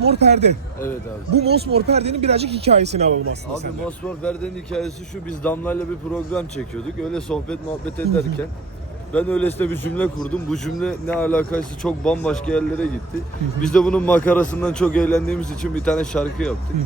mosmor perde. Evet abi. Bu mosmor perdenin birazcık hikayesini alalım aslında Abi senden. Mosmor Perde'nin hikayesi şu, biz Damla'yla bir program çekiyorduk. Öyle sohbet muhabbet ederken ben öylesine bir cümle kurdum. Bu cümle ne alakaysa çok bambaşka yerlere gitti. Biz de bunun makarasından çok eğlendiğimiz için bir tane şarkı yaptık.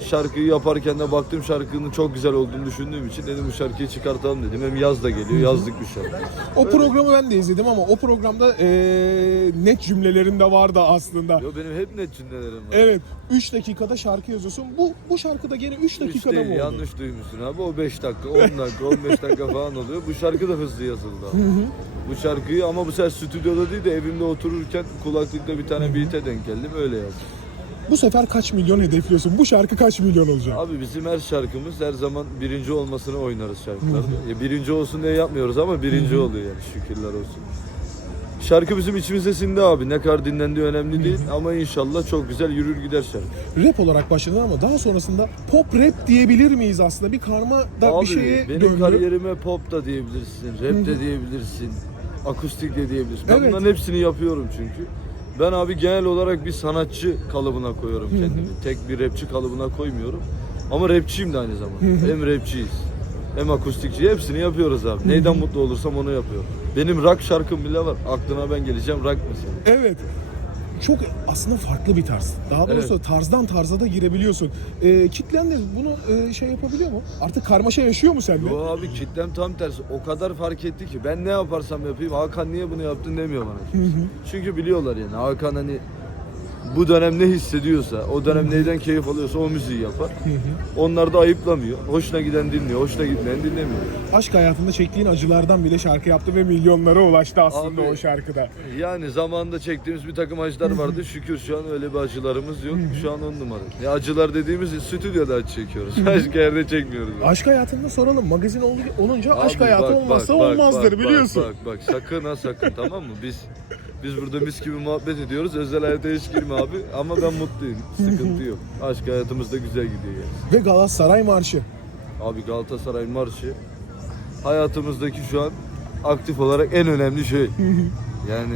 E, şarkıyı yaparken de baktım şarkının çok güzel olduğunu düşündüğüm için dedim bu şarkıyı çıkartalım dedim. Hem yaz da geliyor, yazlık bir şarkı. O programı ben de izledim ama o programda eee, net cümlelerin de vardı aslında. Yo benim hep net cümlelerim var. Evet 3 dakikada şarkı yazıyorsun. Bu bu şarkıda gene 3 Üç dakikada değil, mı oldu? yanlış duymuşsun abi. O 5 dakika, 10 dakika, 15 dakika falan oluyor. Bu şarkı da hızlı yazıldı abi. Bu şarkıyı ama bu sefer stüdyoda değil de evimde otururken kulaklıkta bir tane beat'e denk geldim. Öyle yaptım. Bu sefer kaç milyon hedefliyorsun? Bu şarkı kaç milyon olacak? Abi bizim her şarkımız her zaman birinci olmasını oynarız şarkılarda. Ya birinci olsun diye yapmıyoruz ama birinci oluyor yani şükürler olsun. Şarkı bizim içimize sindi abi. Ne kadar dinlendiği önemli değil ama inşallah çok güzel yürür gider şarkı. Rap olarak başladın ama daha sonrasında pop rap diyebilir miyiz aslında? Bir karma da Abi bir şeye benim döndü. kariyerime pop da diyebilirsin, rap de diyebilirsin, akustik de diyebilirsin. Ben Evet. bunların hepsini yapıyorum çünkü. Ben abi genel olarak bir sanatçı kalıbına koyuyorum kendimi. Tek bir rapçi kalıbına koymuyorum. Ama rapçiyim de aynı zamanda. hem rapçiyiz hem akustikçi hepsini yapıyoruz abi. Neyden mutlu olursam onu yapıyorum. Benim rock şarkım bile var. Aklına ben geleceğim rock mesela. Evet. Çok aslında farklı bir tarz. Daha doğrusu tarzdan tarza da girebiliyorsun. Ee, kitlen de bunu e, şey yapabiliyor mu? Artık karmaşa yaşıyor mu sende? Yo abi kitlem tam tersi. O kadar fark etti ki ben ne yaparsam yapayım Hakan niye bunu yaptın demiyor bana. Çünkü biliyorlar yani Hakan hani bu dönem ne hissediyorsa, o dönem neyden keyif alıyorsa o müziği yapar. Onlar da ayıplamıyor. Hoşuna giden dinliyor, hoşuna gitmeyen dinlemiyor. Aşk hayatında çektiğin acılardan bile şarkı yaptı ve milyonlara ulaştı aslında Abi- o şarkıda. Yani zamanında çektiğimiz bir takım acılar vardı. Şükür şu an öyle bir acılarımız yok. Şu an on numara. Ya acılar dediğimiz stüdyoda acı çekiyoruz. Başka yerde çekmiyoruz. Aşk hayatında soralım. Magazin ol- olunca aşk Abi hayatı bak, olmazsa bak, olmazdır bak, biliyorsun. Bak bak, bak sakın ha sakın tamam mı? Biz biz burada mis gibi muhabbet ediyoruz. Özel hayata hiç girme abi. Ama ben mutluyum. Sıkıntı yok. Aşk hayatımız da güzel gidiyor yani. Ve Galatasaray Marşı. Abi Galatasaray Marşı hayatımızdaki şu an aktif olarak en önemli şey. Yani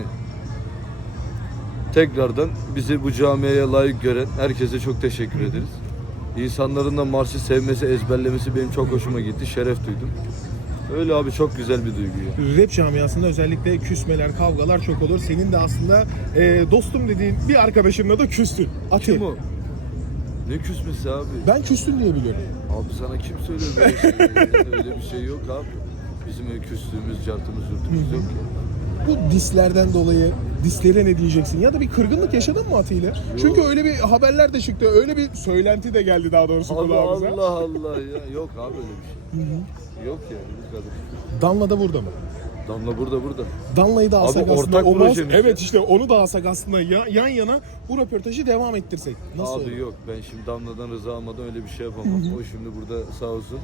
tekrardan bizi bu camiye layık gören herkese çok teşekkür ederiz. İnsanların da marşı sevmesi, ezberlemesi benim çok hoşuma gitti. Şeref duydum. Öyle abi çok güzel bir duygu ya. Rap camiasında özellikle küsmeler, kavgalar çok olur. Senin de aslında e, dostum dediğin bir arkadaşınla da küstün. Ati. Kim o? Ne küsmesi abi? Ben küstün diye biliyorum. Abi sana kim söylüyor böyle şey? Öyle bir şey yok abi. Bizim öyle küstüğümüz, cartımız, yurtumuz yok ya. Bu dislerden dolayı dislere ne diyeceksin? Ya da bir kırgınlık yaşadın mı Ati ile? Çünkü öyle bir haberler de çıktı. Öyle bir söylenti de geldi daha doğrusu Allah kulağımıza. Allah Allah ya. Yok abi öyle bir şey. Yok yani bu kadar. Danla da burada mı? Damla burada burada. Danla'yı da alsak aslında ortak o mas- projemiz ya. Evet işte onu da alsak aslında ya- yan yana bu röportajı devam ettirsek. Nasıl? Abi yok ben şimdi Damla'dan rıza almadan öyle bir şey yapamam. O şimdi burada sağ olsun